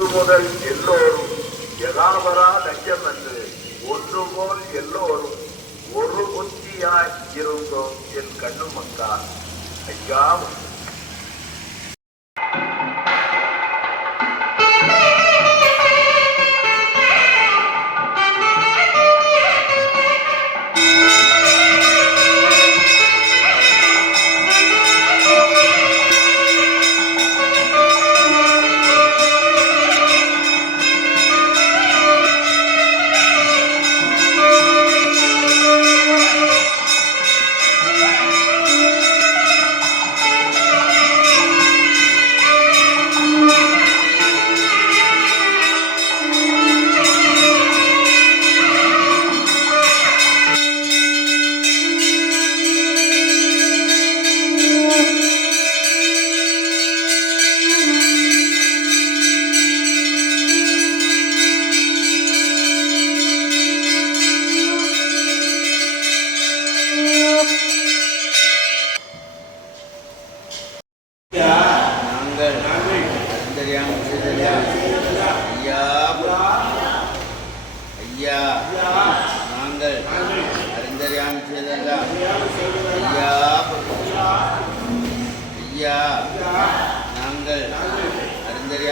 முதல் எல்லோரும் எலாவரா லட்சம் என்று ஒன்று போல் எல்லோரும் ஒரு புத்தியாய் இருந்தோம் என் கண்ணு மக்கா ஐயா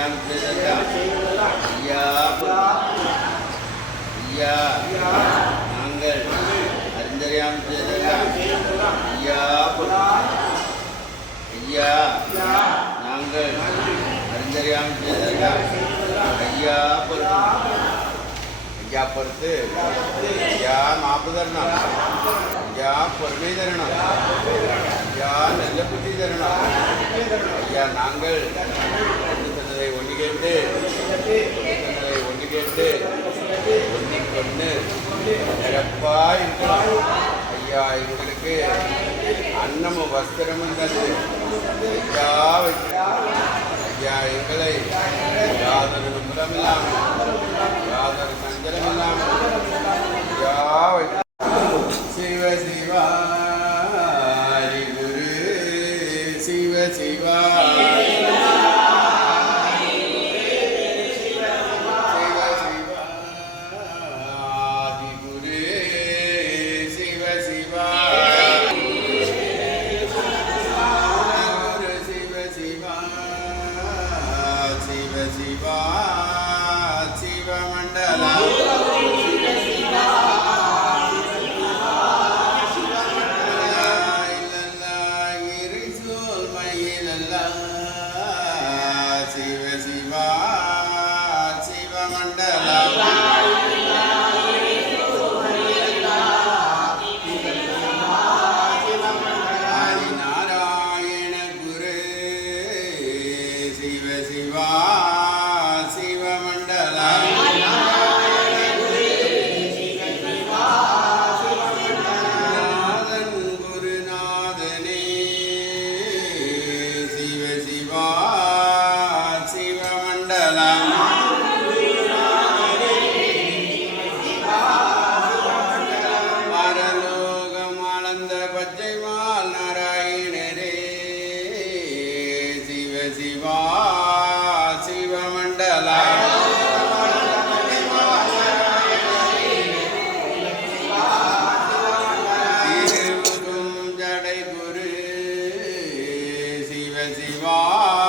ஐயா ஐயா நாங்கள் அறிந்தறியாமல் செய்தெல்லாம் ஐயா ஐயா நாங்கள் அறிந்தறியாமல் செய்தெல்லாம் ஐயா ஐயா பொறுத்து ஐயா மாப்பு ஐயா பொறுமை தரணும் ஐயா நல்ல புத்தி தரணும் ஐயா நாங்கள் ஒன்று சொன்னதை ஒன்று கேட்டு ஒன்று சொன்னதை ஒன்று கேட்டு ஒன்றுக்கு ஒன்று சிறப்பா இருக்கணும் ஐயா எங்களுக்கு அன்னமும் வஸ்திரமும் தந்து ஐயா ஐயா எங்களை யாதொரு நம்பரம் இல்லாமல் யாதொரு சஞ்சலம் இல்லாமல் ஐயா ganga জীবন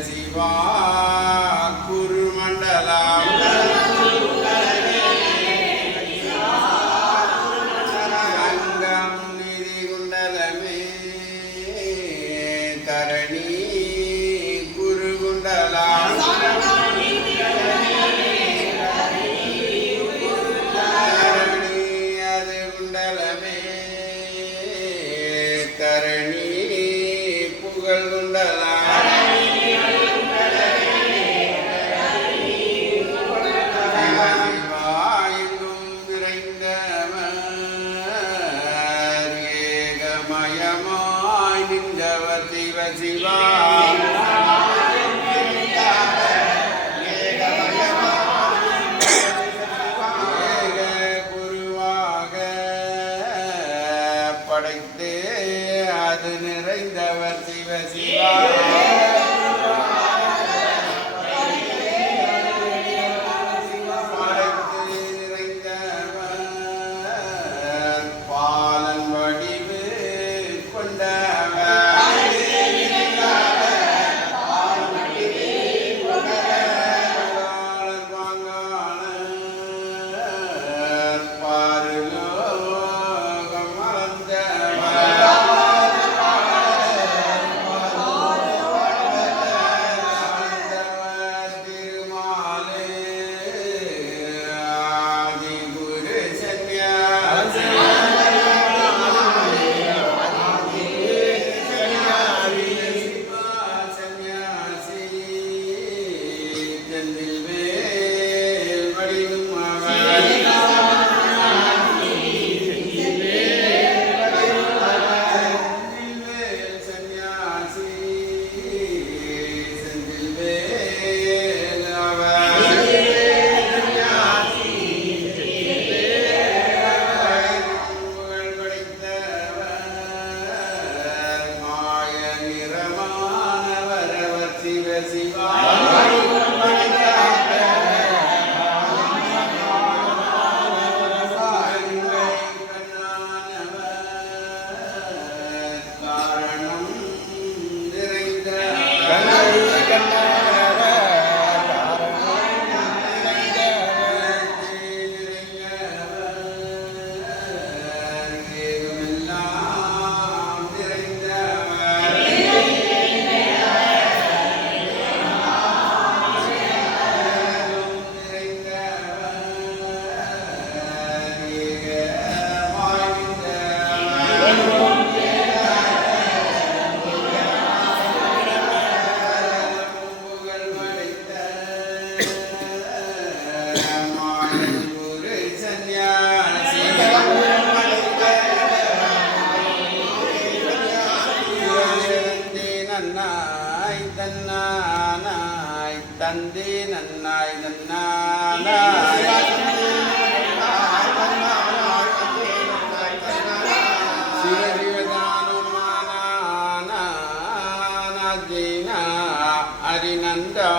ജീവാ Parvati Vasiva. ஹரிநந்தா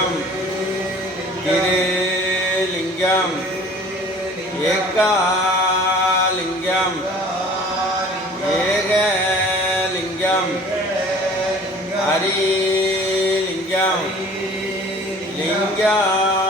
ലിംഗം തിരുലിംഗം ഏകലിംഗം ഏകലിംഗം ഹരിലിംഗം ലിംഗം